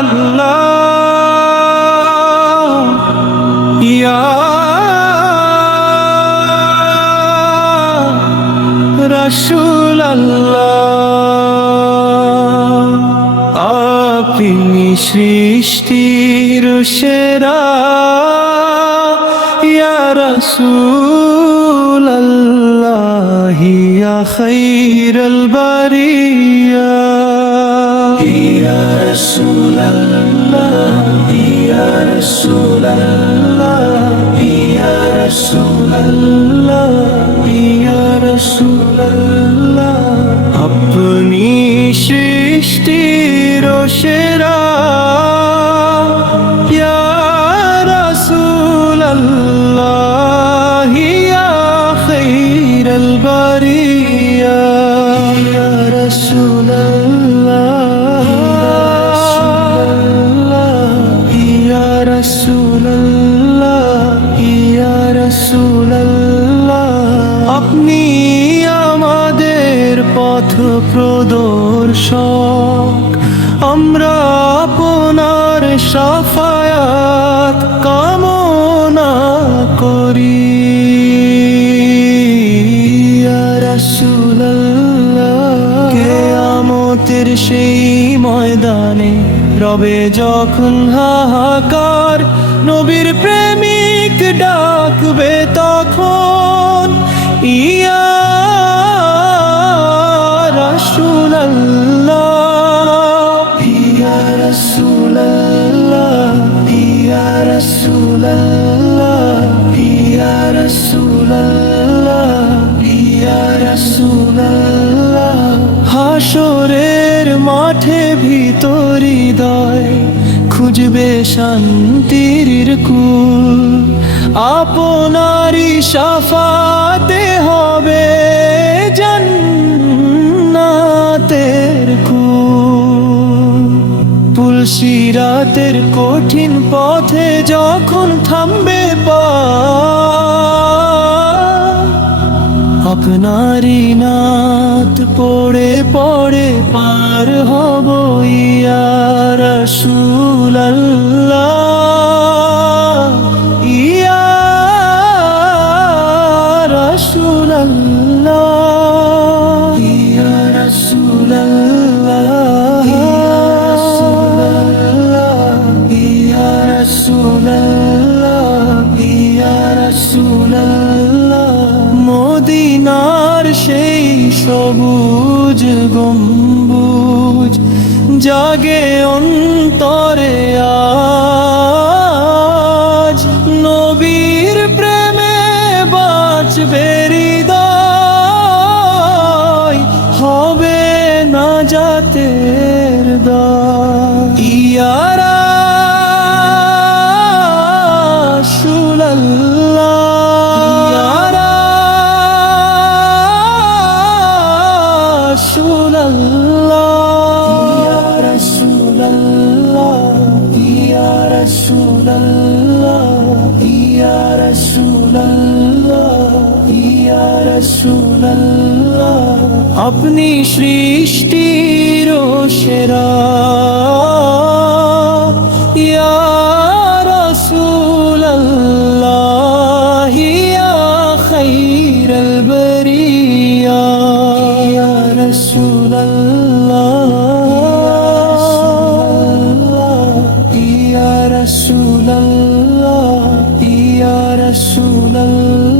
আল্লাহ ইয়া রাসূল আল্লাহ আপনি সৃষ্টির সেরা ইয়া রাসূল আল্লাহ ইয়া খায়রুল বারিয়া ইয়া রাসূল আল্লাহ ইয়া রাসূল আল্লাহ ইয়া রাসূল আল্লাহ ইয়া রাসূল আল্লাহ আপনি সৃষ্টির সেরা ইয়া রাসূল আল্লাহ ইয়া খায়রুল বারিয়া ইয়া রাসূল আল্লাহ ইয়া রাসূল আল্লাহ ইয়া রাসূল আল্লাহ আপনি আমাদের পথ প্রদর্শক আমরা আপনার শাফায়াত কামনা করি ইয়া রাসূলুল্লাহ কিয়ামতের সেই ময়দানে রবে যখন হাহাকার নবীর প্রেমিক ডাকবে তখন ইয়া রাসূলুল্লাহ ইয়া রাসূলুল্লাহ ইয়া রাসূলুল্লাহ ইয়া রাসূলুল্লাহ ইয়া রাসূলুল্লাহ হাসরের মাঠে ভিতর হৃদয় খুঁজবে শান্তির কুল আপনারই শাফাতে হবে জান্নাতের কুল পুলসিরাতের কঠিন পথে যখন থামবে পা আপনারই নাত পড়ে পড়ে পার হব ইয়া রাসূল আল্লাহ ইয়া রাসূল আল্লাহ ইয়া রাসূল আল্লাহ ইয়া রাসূল আল্লাহ ইয়া রাসূল আল্লাহ মদিনার সেই সবুজ গম্বুজ জাগে অন্তরে আজ নবীর প্রেমে বাঁচবে হৃদয় হবে নাজাতের দ্বার ইয়া আপনি সৃষ্টির সেরা ইয়া রাসূল আল্লাহ ইয়া খায়রুল বারিয়া ইয়া রাসূল আল্লাহ ইয়া রাসূল আল্লাহ ইয়া রাসূল আল্লাহ